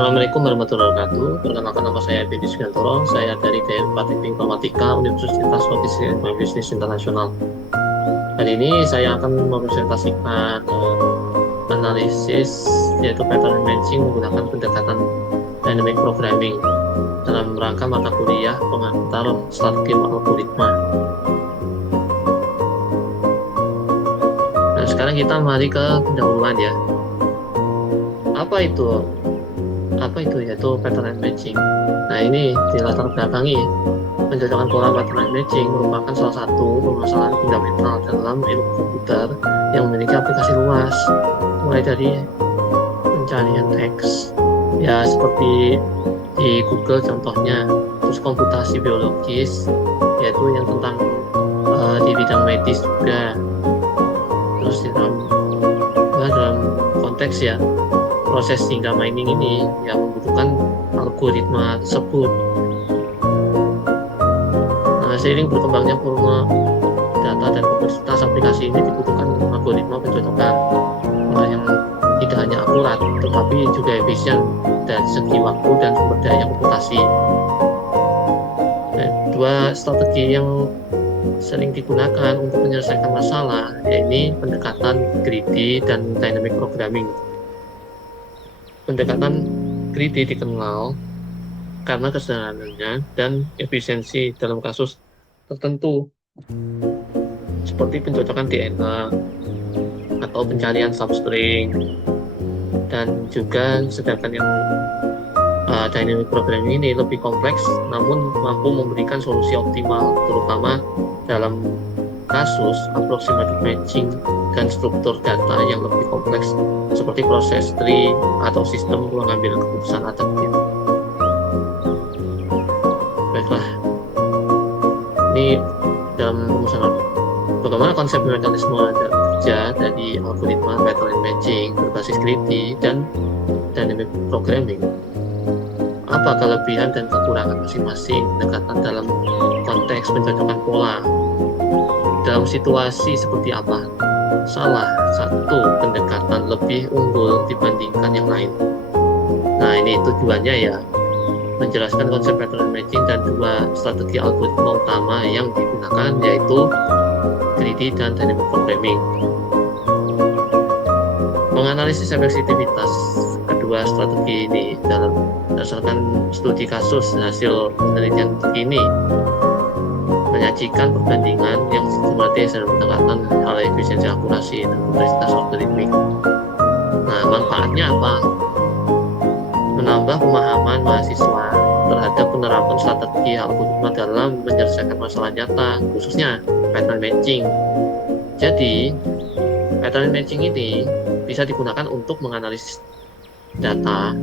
Assalamualaikum warahmatullahi wabarakatuh. Perkenalkan nama saya Bedi Sugantoro. Saya dari DN4 Teknik Informatika Universitas Logistik dan Bisnis Internasional. Hari ini saya akan mempresentasikan analisis yaitu pattern matching menggunakan pendekatan dynamic programming dalam rangka mata kuliah pengantar strategi algoritma. Nah, sekarang kita mari ke pendahuluan ya. Apa itu yaitu pattern matching. Nah, ini dilatar belakangi pencocokan pola pattern matching merupakan salah satu permasalahan fundamental dalam ilmu komputer yang memiliki aplikasi luas, mulai dari pencarian teks ya seperti di Google contohnya, terus komputasi biologis yaitu yang tentang di bidang medis juga, terus dalam konteks ya proses hingga mining ini yang membutuhkan algoritma tersebut. Nah, seiring berkembangnya volume data dan kompleksitas aplikasi ini dibutuhkan algoritma pencocokan yang tidak hanya akurat tetapi juga efisien dari segi waktu dan sumber daya komputasi. Dan dua strategi yang sering digunakan untuk menyelesaikan masalah yaitu pendekatan greedy dan dynamic programming. Pendekatan greedy dikenal karena kesederhanaannya dan efisiensi dalam kasus tertentu seperti pencocokan DNA atau pencarian substring, dan juga sedangkan yang dynamic programming ini lebih kompleks namun mampu memberikan solusi optimal terutama dalam kasus approximative matching dan struktur data yang lebih kompleks seperti proses tree atau sistem pengambilan keputusan adaptif. Baiklah, ini dalam rumusan bagaimana konsep mekanisme kerja dari algoritma pattern matching berbasis greedy dan dynamic programming. Apa kelebihan dan kekurangan masing-masing pendekatan dalam konteks pencocokan pola? Dalam situasi seperti apa salah satu pendekatan lebih unggul dibandingkan yang lain? Nah, ini tujuannya ya menjelaskan konsep pattern matching dan dua strategi algoritma utama yang digunakan yaitu greedy dan dynamic programming. Menganalisis efektivitas kedua strategi ini berdasarkan studi kasus hasil penelitian terkini menyajikan perbandingan yang sistematis dan pendekatan hal efisiensi akurasi dan kompleksitas algoritmik. Nah, manfaatnya apa? Menambah pemahaman mahasiswa terhadap penerapan strategi algoritma dalam menyelesaikan masalah nyata, khususnya pattern matching. Jadi, pattern matching ini bisa digunakan untuk menganalisis data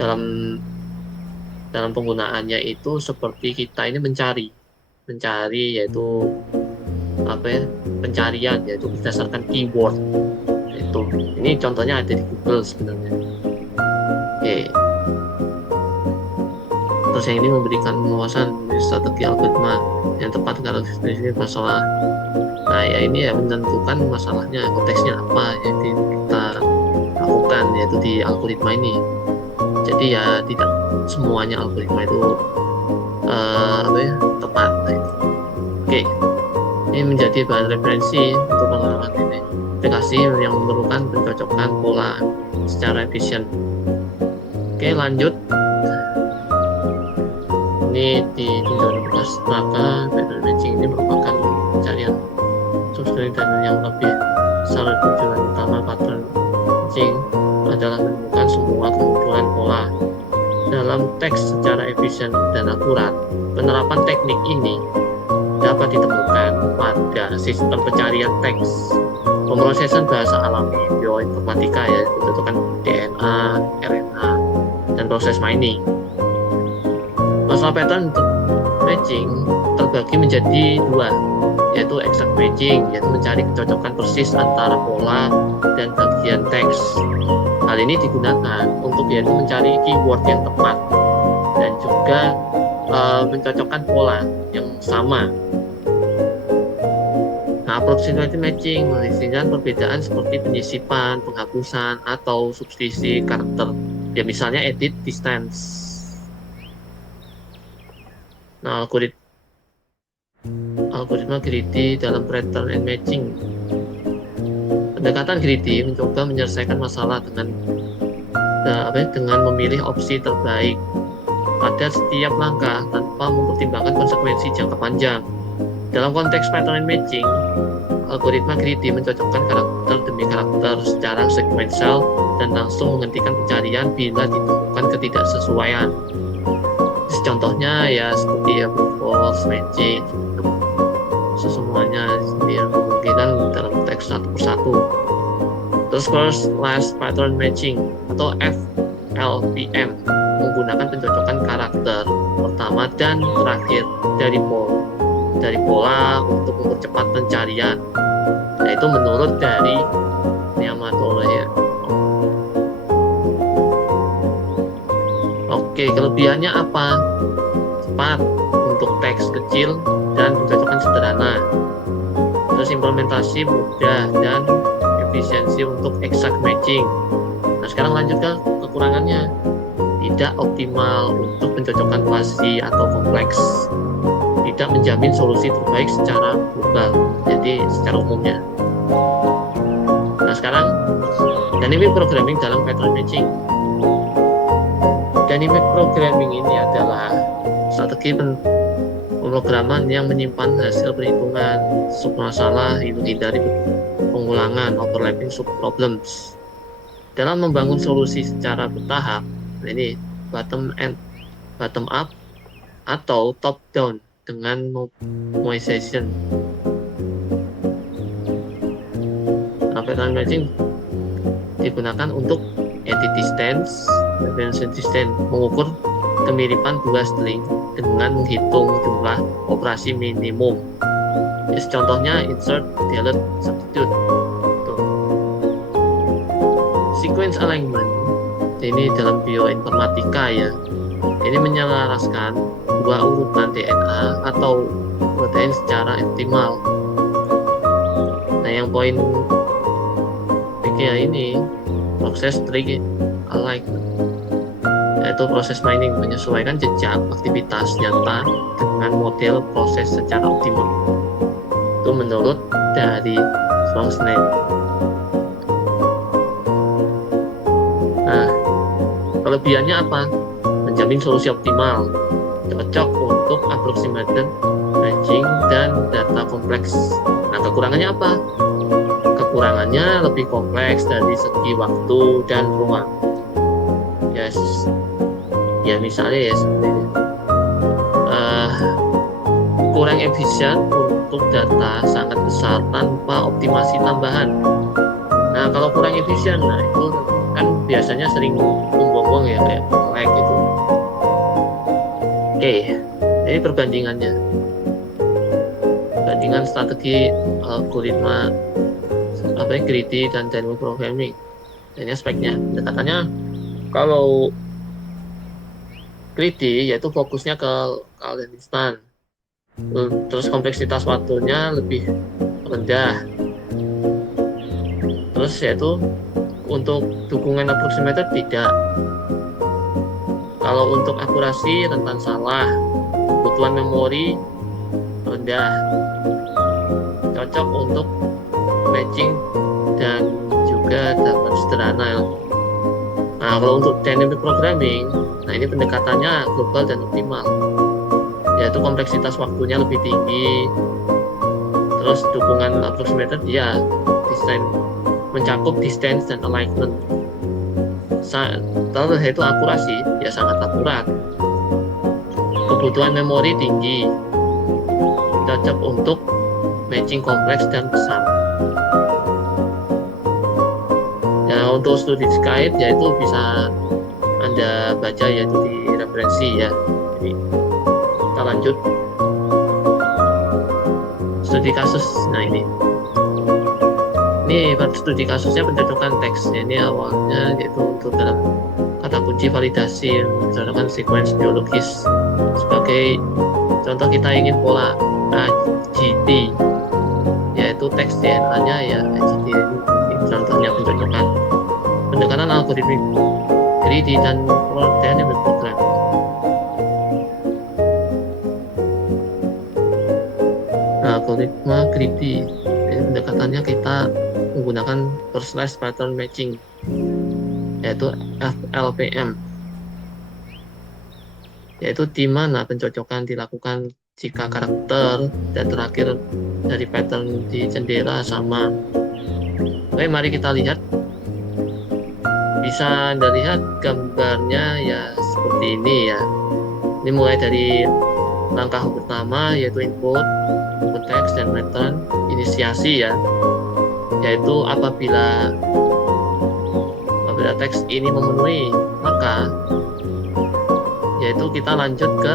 dalam penggunaannya itu seperti kita ini mencari yaitu pencarian yaitu berdasarkan keyword. Ini contohnya ada di Google sebenarnya. Oke. Terus yang ini memberikan wawasan strategi algoritma yang tepat karena definisi masalah. Nah, ya ini ya menentukan masalahnya, konteksnya apa yang kita lakukan yaitu di algoritma ini. Jadi ya tidak semuanya algoritma itu tepat. Oke, ini menjadi bahan referensi untuk pengalaman ini. Aplikasi yang memerlukan pencocokan pola secara efisien. Oke, lanjut. Ini di tinjauan bekas maka pattern matching ini merupakan pencarian substring dan yang lebih besar. Tujuan utama pattern matching adalah menemukan semua kemunculan pola dalam teks secara efisien dan akurat. Penerapan teknik ini dapat ditemukan pada sistem pencarian teks, pemrosesan bahasa alami, bioinformatika ya, bentukan DNA, RNA, dan proses mining. Masalah pattern untuk matching terbagi menjadi dua, yaitu exact matching, yaitu mencari kecocokan persis antara pola dan bagian teks. Hal ini digunakan untuk yaitu mencari keyword yang tepat dan juga mencocokkan pola yang sama. Nah, approximate matching mengistilahkan perbedaan seperti penyisipan, penghapusan, atau substitusi karakter Ya misalnya edit distance. Nah, algoritma greedy dalam pattern and matching. Pendekatan greedy mencoba menyelesaikan masalah dengan memilih opsi terbaik pada setiap langkah tanpa mempertimbangkan konsekuensi jangka panjang. Dalam konteks pattern and matching, algoritma greedy mencocokkan karakter demi karakter secara sekuensial dan langsung menghentikan pencarian bila ditemukan ketidaksesuaian. Contohnya ya seperti ya brute force matching, semuanya yang memungkinkan dalam teks satu persatu. Terus first last pattern matching atau FLPM menggunakan pencocokan karakter pertama dan terakhir dari pola untuk mempercepat pencarian, yaitu menurut dari Yamato ya. Oke, kelebihannya apa? Cepat untuk teks kecil dan pencocokan sederhana. Terus implementasi mudah dan efisiensi untuk exact matching. Nah, sekarang lanjut ke kekurangannya. Tidak optimal untuk pencocokan klasik atau kompleks. Tidak menjamin solusi terbaik secara global, jadi secara umumnya. Nah, sekarang dynamic programming dalam pattern matching. Dynamic programming ini adalah strategi pemrograman yang menyimpan hasil perhitungan submasalah untuk hindari pengulangan overlapping subproblems. Dalam membangun solusi secara bertahap, ini bottom up atau top down dengan optimization. Pattern matching digunakan untuk edit distance, reference distance, mengukur kemiripan dua string dengan menghitung jumlah operasi minimum. Contohnya insert, delete, substitute. Sequence alignment ini dalam bioinformatika ya. Ini menyelaraskan dua urutan DNA atau protein secara optimal. Nah, yang poin ya ini proses tree alignment, yaitu proses mining menyesuaikan jejak aktivitas nyata dengan model proses secara optimal. Itu menurut dari Swansnet. Nah, kelebihannya apa? Menjamin solusi optimal, cocok untuk approximation matching dan data kompleks. Nah, kekurangannya apa? Kekurangannya lebih kompleks dari segi waktu dan ruang. Ya misalnya ya seperti ini. Kurang efisien untuk data sangat besar tanpa optimasi tambahan. Nah, kalau kurang efisien, nah itu kan biasanya sering buang-buang ya kayak lag gitu. Oke, ini perbandingannya. Perbandingan strategi algoritma greedy dan dynamic programming. Ini aspeknya. Pendekatannya kalau greedy yaitu fokusnya ke keahlian instan. Terus kompleksitas waktunya lebih rendah. Terus yaitu untuk dukungan approximator tidak. Kalau untuk akurasi rentan salah, kebutuhan memori rendah, cocok untuk matching dan juga dapat sederhana. Nah, kalau untuk dynamic programming, nah ini pendekatannya global dan optimal, yaitu kompleksitas waktunya lebih tinggi. Terus dukungan approximator dia desain mencakup distance dan alignment. Terus itu akurasi ya sangat akurat. Kebutuhan memori tinggi, cocok untuk matching kompleks dan besar. Ya, untuk studi terkait yaitu bisa Anda baca yaitu di referensi ya. Jadi kita lanjut studi kasus. Nah ini studi kasusnya pencocokan teks. Ini awalnya yaitu untuk dalam kata kunci validasi mencocokkan sequence biologis. Sebagai contoh kita ingin pola AGT, yaitu teks DNA-nya ya AGT. Ini contohnya pencocokan. Pendekatan algoritmik greedy dan dynamic program. Nah, algoritma greedy, ini pendekatannya kita menggunakan personalized pattern matching, yaitu FLPM, yaitu di mana pencocokan dilakukan jika karakter dan terakhir dari pattern di jendela sama. Oke, mari kita lihat. Bisa Anda lihat gambarnya ya seperti ini ya. Ini mulai dari langkah pertama yaitu input teks dan pattern inisiasi ya, yaitu apabila teks ini memenuhi, maka yaitu kita lanjut ke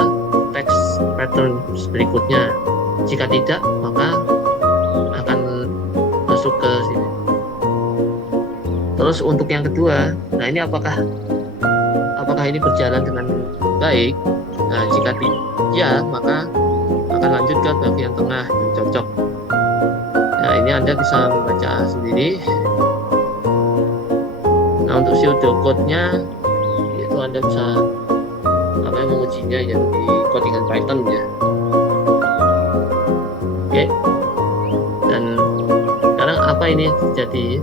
teks pattern berikutnya. Jika tidak, maka akan masuk ke sini. Terus untuk yang kedua, nah ini apakah ini berjalan dengan baik? Nah, jika tidak, maka akan lanjut ke bagian tengah dan cocok. Nah, ini Anda bisa membaca sendiri. Nah, untuk pseudocode-nya itu Anda bisa mengujinya ya di codingan Python ya. Oke. Dan sekarang apa ini terjadi?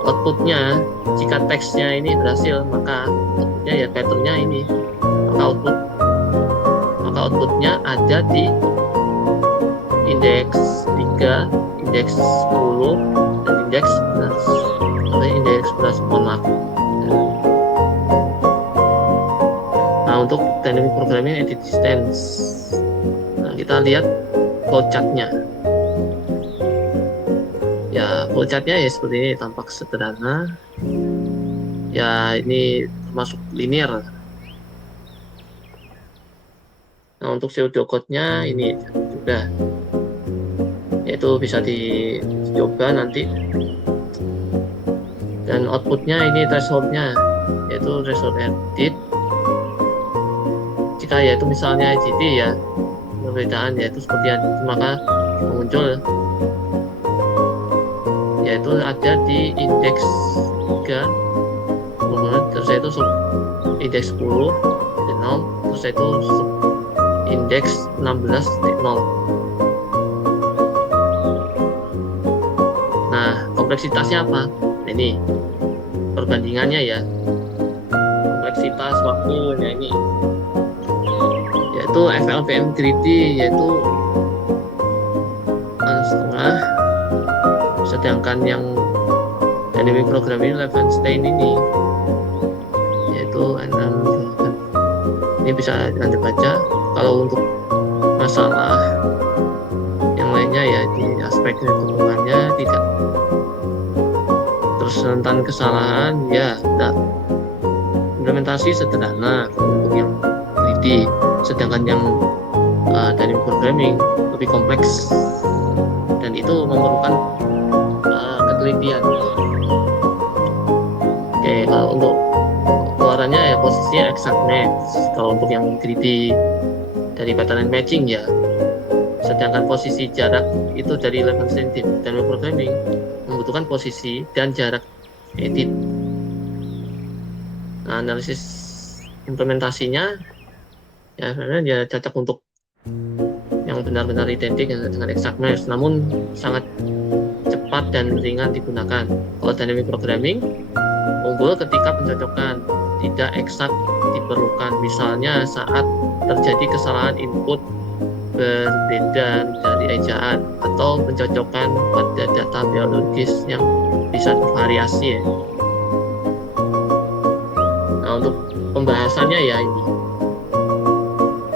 Outputnya, jika teksnya ini berhasil, maka outputnya ya patternnya ini. Maka outputnya ada di indeks 3, indeks 10, dan indeks 11. Atau indeks 11, mohon maaf. Nah, untuk dynamic programming edit distance, nah, kita lihat flowchart-nya. Ya, flowchart-nya ya seperti ini, tampak sederhana. Ya, ini termasuk linear. Nah, untuk pseudocode-nya ini juga, yaitu bisa dicoba nanti. Dan outputnya ini threshold-nya, yaitu threshold edit. Jika yaitu misalnya GT ya, perbedaan yaitu seperti itu, maka muncul yaitu ada di indeks 3, terus itu sub indeks 10 di 0, terus itu sub indeks 16.0. Nah, kompleksitasnya apa? Ini perbandingannya ya, kompleksitas waktunya ini, yaitu FLPM greedy yaitu setengah, sedangkan yang dynamic programming Levenstein ini yaitu 6. Ini bisa Anda baca. Kalau untuk masalah yang lainnya ya di aspek hitungannya tidak terus rentan kesalahan ya. Nah, implementasi sederhana untuk yang greedy, sedangkan yang dynamic programming lebih kompleks dan itu memerlukan ketelitian. Oke, kalau untuk keluarannya ya posisinya exact match kalau untuk yang greedy dari pattern matching ya, sedangkan posisi jarak itu dari Levenstein dynamic programming membutuhkan posisi dan jarak edit. Nah, analisis implementasinya ya sebenarnya dia cocok untuk yang benar-benar identik dengan exact match, namun sangat cepat dan ringan digunakan. Kalau dynamic programming unggul ketika pencocokan tidak eksak diperlukan, misalnya saat terjadi kesalahan input berbeda dari ejaan atau pencocokan pada data biologis yang bisa bervariasi ya. Nah, untuk pembahasannya ya ini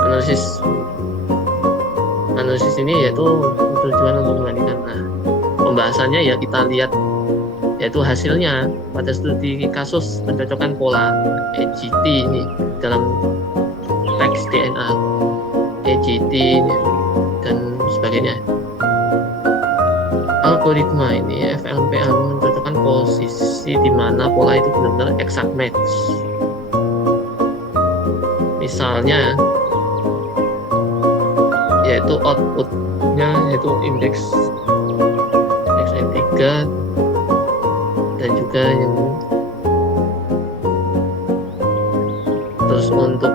analisis ini yaitu tujuan untuk membandingkan. Nah, pembahasannya ya kita lihat yaitu hasilnya pada studi kasus pencocokan pola EGT ini dalam teks DNA, EGT dan sebagainya. Algoritma ini FLPM mencocokkan posisi di mana pola itu benar-benar exact match. Misalnya yaitu outputnya yaitu indeks XN3 dan juga yang untuk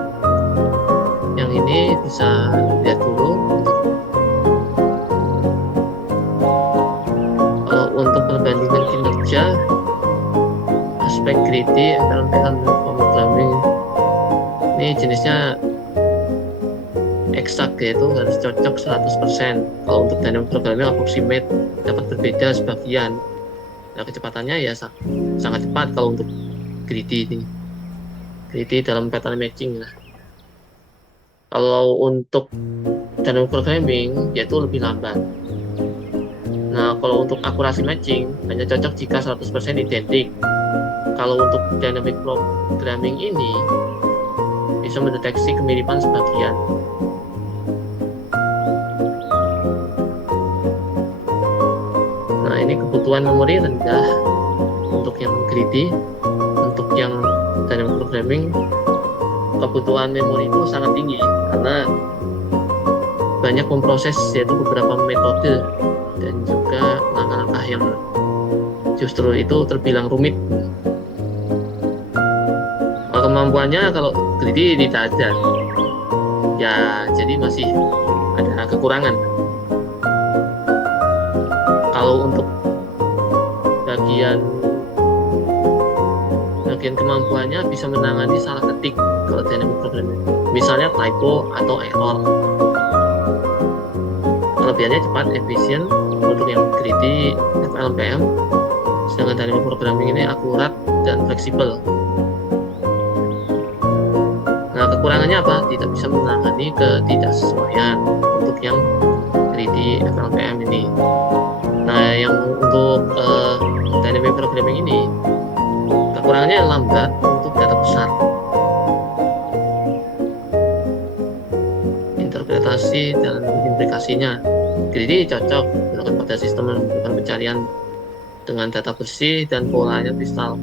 yang ini bisa lihat dulu. Untuk perbandingan kinerja aspek greedy FLPM pemrogramming ini jenisnya eksak, yaitu harus cocok 100%. Kalau untuk dynamic programming approximate dapat berbeda sebagian. Nah, kecepatannya ya sangat cepat kalau untuk greedy ini. Greedy dalam pattern matching. Nah, kalau untuk dynamic programming yaitu lebih lambat. Nah, kalau untuk akurasi matching hanya cocok jika 100% identik. Kalau untuk dynamic programming ini bisa mendeteksi kemiripan sebagian. Nah, ini kebutuhan memori rendah untuk yang greedy. Untuk yang dynamic programming kebutuhan memori itu sangat tinggi karena banyak memproses, yaitu beberapa metode dan juga langkah-langkah yang justru itu terbilang rumit. Kemampuannya kalau greedy tidak ada ya, jadi masih ada kekurangan. Kalau untuk bagian kemampuannya bisa menangani salah ketik kalau dynamic programming, misalnya typo atau error. Kelebihannya cepat, efisien untuk yang greedy FLPM, sedangkan dynamic programming ini akurat dan fleksibel. Nah, kekurangannya apa? Tidak bisa menangani ketidaksesuaian untuk yang greedy FLPM ini. Nah, yang untuk dynamic programming ini kekurangannya lambat untuk data besar. Interpretasi dan implikasinya, greedy cocok digunakan pada sistem menentukan pencarian dengan data bersih dan polanya kristal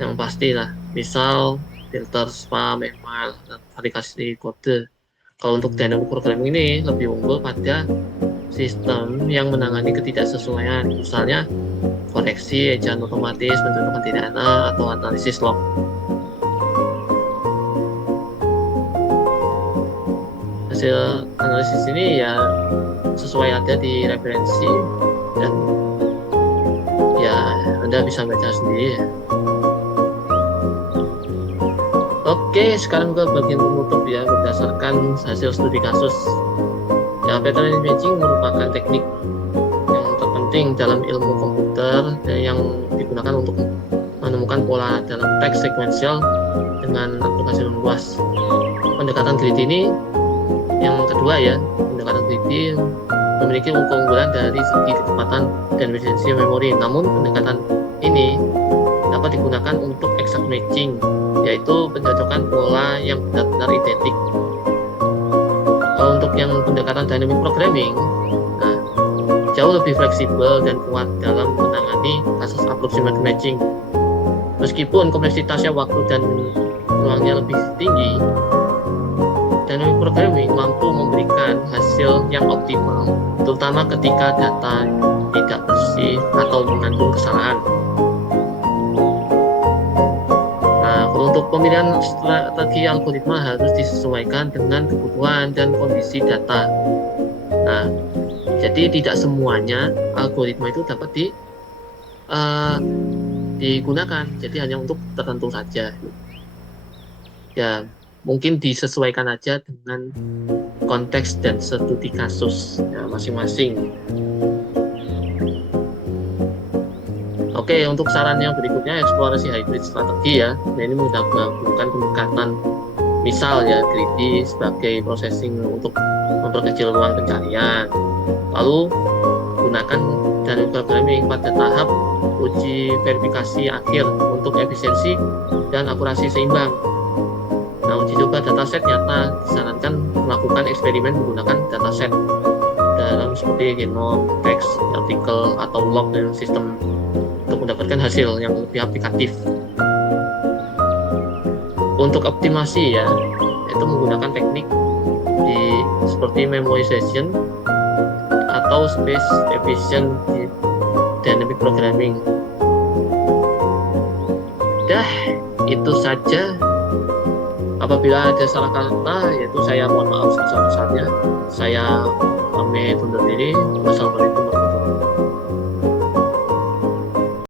yang pastilah, misal filter spam, email, dan aplikasi kode. Kalau untuk dynamic programming ini lebih unggul pada sistem yang menangani ketidaksesuaian, misalnya koreksi ejaan otomatis, penuntutan pidana, atau analisis log. Hasil analisis ini ya sesuai ada di referensi dan ya Anda bisa baca sendiri ya. Oke, sekarang ke bagian penutup ya, berdasarkan hasil studi kasus. Ya, pattern matching merupakan teknik yang terpenting dalam ilmu komputer yang digunakan untuk menemukan pola dalam teks sekuensial dengan aplikasi luas. Pendekatan greedy ini yang kedua ya, pendekatan greedy memiliki keunggulan dari segi kecepatan dan efisiensi memori. Namun pendekatan ini dapat digunakan untuk exact matching, yaitu pencocokan pola yang benar-benar identik. Kalau untuk yang pendekatan dynamic programming, nah, jauh lebih fleksibel dan kuat dalam menangani kasus approximate matching. Meskipun kompleksitasnya, waktu dan ruangnya lebih tinggi, dynamic programming mampu memberikan hasil yang optimal, terutama ketika data tidak bersih atau mengandung kesalahan. Untuk pemilihan strategi algoritma harus disesuaikan dengan kebutuhan dan kondisi data. Nah, jadi tidak semuanya algoritma itu dapat digunakan. Jadi hanya untuk tertentu saja. Ya, mungkin disesuaikan aja dengan konteks dan studi kasus ya, masing-masing. Oke, untuk saran yang berikutnya, eksplorasi hybrid strategi ya. Nah, ini menggabungkan pendekatan, misal ya greedy sebagai processing untuk memperkecil ruang pencarian. Lalu gunakan dynamic programming pada tahap uji verifikasi akhir untuk efisiensi dan akurasi seimbang. Nah, uji coba dataset nyata disarankan melakukan eksperimen menggunakan dataset dalam seperti genom, teks, artikel, atau log dan sistem untuk mendapatkan hasil yang lebih aplikatif. Untuk optimasi ya, itu menggunakan teknik seperti memoization atau space efficient dynamic programming. Dah, itu saja Apabila ada salah kata, yaitu saya mohon maaf sebesar-besarnya. Saya pamit undur diri. Wassalamualaikum